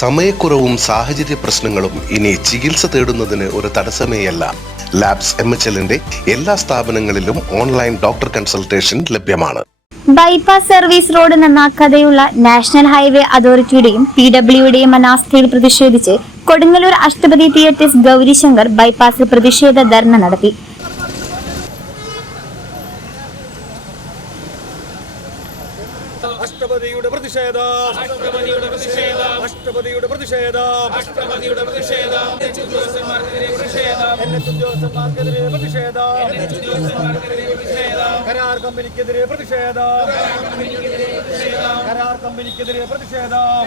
സമയക്കുറവും സാഹചര്യ പ്രശ്നങ്ങളും ഇനി ചികിത്സ തേടുന്നതിന് ഒരു തടസ്സമേയല്ല. ലാബ്സ് എം എച്ച് എല്ലിന്റെ എല്ലാ സ്ഥാപനങ്ങളിലും ഓൺലൈൻ ഡോക്ടർ കൺസൾട്ടേഷൻ ലഭ്യമാണ്. ബൈപ്പാസ് സർവീസ് റോഡ് നന്നാക്കാതെയുള്ള നാഷണൽ ഹൈവേ അതോറിറ്റിയുടെയും പി ഡബ്ല്യുയുടെയും അനാസ്ഥയിൽ പ്രതിഷേധിച്ച് കൊടുങ്ങല്ലൂർ അഷ്ടപതി തിയേറ്റേഴ്സ് ഗൗരിശങ്കർ ബൈപ്പാസിൽ പ്രതിഷേധ ധർണ നടത്തി അഷ്ടപതിയുടെ പ്രതിഷേധം. അഷ്ടപതിയുടെ പ്രതിഷേധം. അഷ്ടപതിയുടെ പ്രതിഷേധം. അഷ്ടപതിയുടെ പ്രതിഷേധം. ഉദ്യോഗസ്ഥന്മാർക്കെതിരെ പ്രതിഷേധം. ഉദ്യോഗസ്ഥന്മാർക്കെതിരെ പ്രതിഷേധം. ഉദ്യോഗസ്ഥന്മാർക്കെതിരെ പ്രതിഷേധം. കരാർ കമ്പനിക്കെതിരെ പ്രതിഷേധം. കരാർ കമ്പനിക്കെതിരെ പ്രതിഷേധം.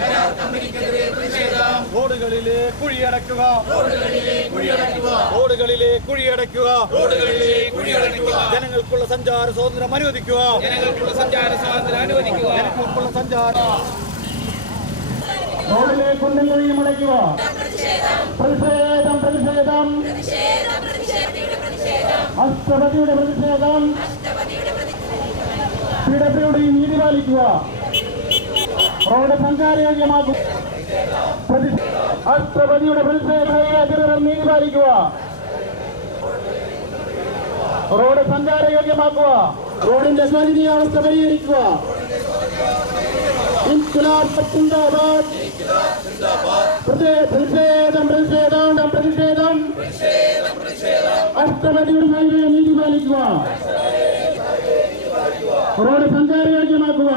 റോഡുകളിലെ കുഴിയടക്കുക റോഡുകളിലെ കുഴിയടക്കുക ജനങ്ങൾക്കുള്ള സഞ്ചാര സ്വാതന്ത്ര്യം അനുവദിക്കുക. ജനങ്ങൾക്കുള്ള സഞ്ചാര സ്വാതന്ത്ര്യം അനുവദിക്കുക. ജനങ്ങൾക്കുള്ള സഞ്ചാര റോഡിലെ കുണ്ടും കുഴിയും അടയ്ക്കുക പ്രതിഷേധം പ്രതിഷേധം. അഷ്ടപതിയുടെ പ്രതിഷേധം. പീഡപ്പിയുടെ നീതി പാലിക്കുക. റോഡ് സഞ്ചാരയോഗ്യമാക്കുക അഷ്ടപതിയുടെ പ്രതിഷേധം നീതി പാലിക്കുക. റോഡ് സഞ്ചാരയോഗ്യമാക്കുക. റോഡിന്റെ ശോചനീയാവസ്ഥ പരിഹരിക്കുക. ഇൻകുലാബ് സിന്ദാബാദ് പ്രതി- പ്രതിഷേധം പ്രതിഷേധം പ്രതിഷേധം അഷ്ടപതിയുടെ ഹൈവേ നീതി പാലിക്കുക റോഡ് സഞ്ചാരയോഗ്യമാക്കുക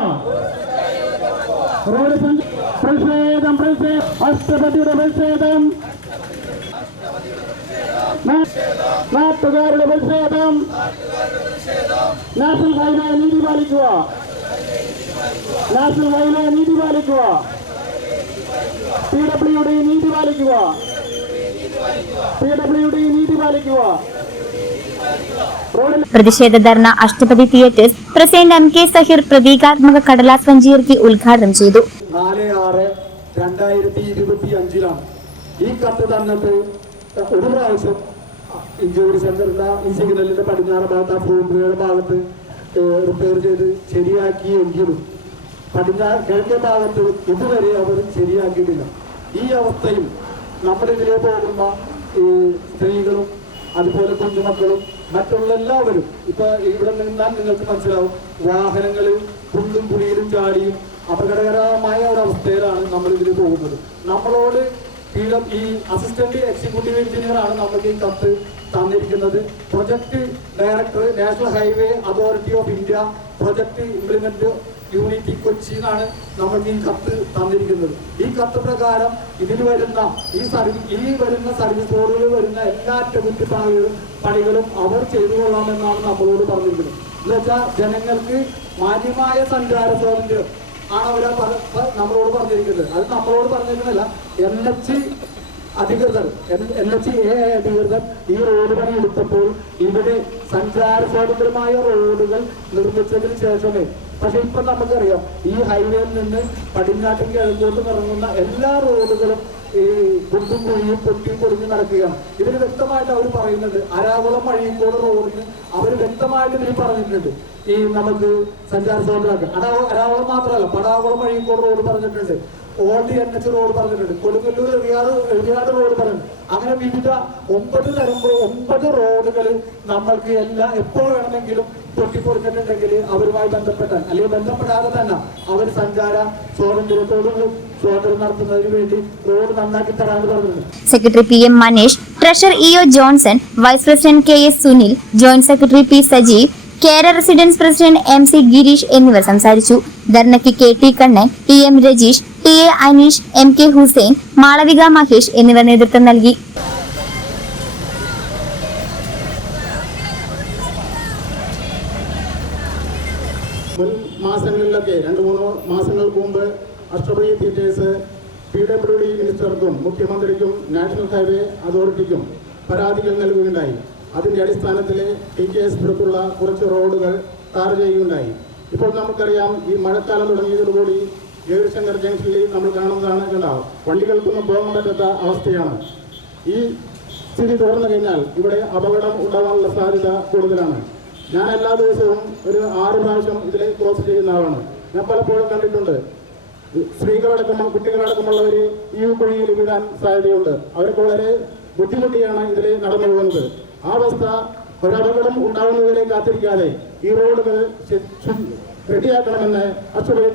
റോഡ് സഞ്ച- പ്രതിഷേധം പ്രതിഷേധം അഷ്ടപതിയുടെ പ്രതിഷേധം നാ- നാട്ടുകാരുടെ പ്രതിഷേധം നാഷണൽ ഹൈവേ നീതി പാലിക്കുക നാഷണൽ ഹൈവേ നീതി പാലിക്കുക. പി ഡബ്ല്യുടെ നീതി പാലിക്കുക. പി ഡബ്ല്യുടെ നീതി പാലിക്കുക. പ്രതിഷേധ ധർണ Ashtapathi theatres president M K Sahir പ്രതീകാത്മക കടലാസ് വഞ്ചിയിറക്കി ഉദ്ഘാടനം ചെയ്തു. നാല് ആറ് രണ്ടായിരത്തി ഇരുപത്തി അഞ്ചിലാണ് ഈ കത്ത് തന്നിട്ട് ഒരു പ്രാവശ്യം ഇഞ്ചൂറി സെന്ററിന്റെ ഈ സിഗ്നലിന്റെ പടിഞ്ഞാറ് ഭാഗത്ത് ആ ഭാഗത്ത് റിപ്പയർ ചെയ്ത് ശരിയാക്കിയെങ്കിലും പടിഞ്ഞാറ് കിഴക്കേ ഭാഗത്ത് ഇതുവരെ അവർ ശരിയാക്കിയിട്ടില്ല. ഈ അവസ്ഥയിൽ നമ്മുടെ ഇതിലെ പോകുന്ന ഈ സ്ത്രീകളും അതുപോലെ കുഞ്ഞുമക്കളും മറ്റുള്ള എല്ലാവരും ഇപ്പൊ ഇവിടെ നിന്നാൽ നിങ്ങൾക്ക് മനസ്സിലാവും വാഹനങ്ങളിൽ കുണ്ടും കുഴിയിലും ചാടിയും അപകടകരമായ ഒരു അവസ്ഥയിലാണ് നമ്മൾ ഇതിൽ പോകുന്നത്. നമ്മളോട് ഈ അസിസ്റ്റന്റ് എക്സിക്യൂട്ടീവ് എഞ്ചിനീയർ ആണ് നമുക്ക് ഈ കത്ത് തന്നിരിക്കുന്നത്. Project director national highway authority of India project implement unity Kochi എന്നാണ് നമുക്ക് ഈ കത്ത് തന്നിരിക്കുന്നത്. ഈ കത്ത് പ്രകാരം ഇതിൽ വരുന്ന ഈ സർവീസ് ഈ വരുന്ന സർവീസ് റോഡുകളിൽ വരുന്ന എല്ലാ അറ്റകുറ്റപ്പണികളും പണികളും അവർ ചെയ്തു കൊള്ളാമെന്നാണ് നമ്മളോട് പറഞ്ഞിരിക്കുന്നത്. എന്നുവെച്ചാൽ ജനങ്ങൾക്ക് മാന്യമായ സഞ്ചാര സ്വാതന്ത്ര്യം ആണ് അവർ നമ്മളോട് പറഞ്ഞിരിക്കുന്നത്. അത് നമ്മളോട് പറഞ്ഞിരിക്കുന്നില്ല എൻ എച്ച് അധികൃതർ എൻ എച്ച് എ അധികൃതർ ഈ റോഡ് പണി എടുത്തപ്പോൾ ഇവിടെ സഞ്ചാര സ്വാതന്ത്ര്യമായ റോഡുകൾ നിർമ്മിച്ചതിന് ശേഷമേ പക്ഷെ ഇപ്പൊ നമുക്കറിയാം ഈ ഹൈവേയിൽ നിന്ന് പടിഞ്ഞാട്ടും കിഴക്കോട്ട് ഇറങ്ങുന്ന എല്ലാ റോഡുകളും ഈ കുണ്ടും കുഴിയും പൊട്ടി പൊടിഞ്ഞ് നടക്കുകയാണ്. ഇതിന് വ്യക്തമായിട്ട് അവർ പറയുന്നുണ്ട്. അരാകുളം വഴിക്കോട് റോഡിന് അവർ വ്യക്തമായിട്ട് ഇതിൽ പറഞ്ഞിട്ടുണ്ട്. ഈ നമുക്ക് സഞ്ചാര സ്വാതന്ത്ര്യം അതാ അരാകുളം മാത്രമല്ല പടാകുളം വഴിക്കോട് റോഡ് പറഞ്ഞിട്ടുണ്ട്. ഓൾഡ് എൻ എച്ച് റോഡ് പറഞ്ഞിട്ടുണ്ട്. കൊടുങ്ങല്ലൂർ എഴുതിയാട് എറിയാട് റോഡ് അങ്ങനെ വിവിധ ഒമ്പത് തരം ഒമ്പത് റോഡുകൾ നമ്മൾക്ക് എല്ലാ എപ്പോൾ വേണമെങ്കിലും പൊട്ടിപ്പൊടിച്ചിട്ടുണ്ടെങ്കിൽ അവരുമായി ബന്ധപ്പെട്ടാൽ അല്ലെങ്കിൽ ബന്ധപ്പെടാതെ തന്നെ അവർ സഞ്ചാര സ്വാതന്ത്ര്യത്തോടും സ്വാതന്ത്ര്യം നടത്തുന്നതിന് വേണ്ടി റോഡ് നന്നാക്കി തരാമെന്ന് പറഞ്ഞത് secretary P M Maneesh treasurer E O Johnson vice president K S Sunil joint secretary P Sajeev Kerala residents president M C Gireesh എന്നിവർ സംസാരിച്ചു. ധർണയ്ക്ക് K T Kannan T M Rajeesh T A Aneesh M K Hussain Malavika Mahesh എന്നിവർ നേതൃത്വം നൽകി. മാസങ്ങളിലൊക്കെ രണ്ട് മൂന്ന് മാസങ്ങൾക്ക് മുമ്പ് Ashtapathi theatres P W D മിനിസ്റ്റർക്കും മുഖ്യമന്ത്രിക്കും നാഷണൽ ഹൈവേ അതോറിറ്റിക്കും പരാതികൾ നൽകുകയുണ്ടായി. അതിന്റെ അടിസ്ഥാനത്തിൽ ടി കെ എസ് പുറത്തുള്ള കുറച്ച് റോഡുകൾ ടാർ ചെയ്യുകയുണ്ടായി. ഇപ്പോൾ നമുക്കറിയാം ഈ മഴക്കാലം തുടങ്ങിയതോടുകൂടി ഗൗരിശങ്കർ ജംഗ്ഷനിൽ നമ്മൾ കാണുന്നതാണ് കണ്ടാവും വണ്ടികൾക്കൊന്നും പോകാൻ പറ്റാത്ത അവസ്ഥയാണ്. ഈ സ്ഥിതി തുടർന്നു കഴിഞ്ഞാൽ ഇവിടെ അപകടം ഉണ്ടാകാനുള്ള സാധ്യത കൂടുതലാണ്. ഞാൻ എല്ലാ ദിവസവും ഒരു ആറ് പ്രാവശ്യം ഇതിൽ ക്രോസ് ചെയ്യുന്ന ആളാണ്. ഞാൻ പലപ്പോഴും കണ്ടിട്ടുണ്ട്. സ്ത്രീകളടക്കം കുട്ടികളടക്കമുള്ളവർ ഈ കുഴിയിൽ വീഴാൻ സാധ്യതയുണ്ട്. അവർക്ക് വളരെ ബുദ്ധിമുട്ടിയാണ് ഇതിൽ നടന്നു പോകുന്നത്. ആ അവസ്ഥ ഒരപകടം ഉണ്ടാവുന്നവരെ കാത്തിരിക്കാതെ ഈ റോഡുകൾ റെഡിയാക്കണമെന്ന് അശ്വഭയ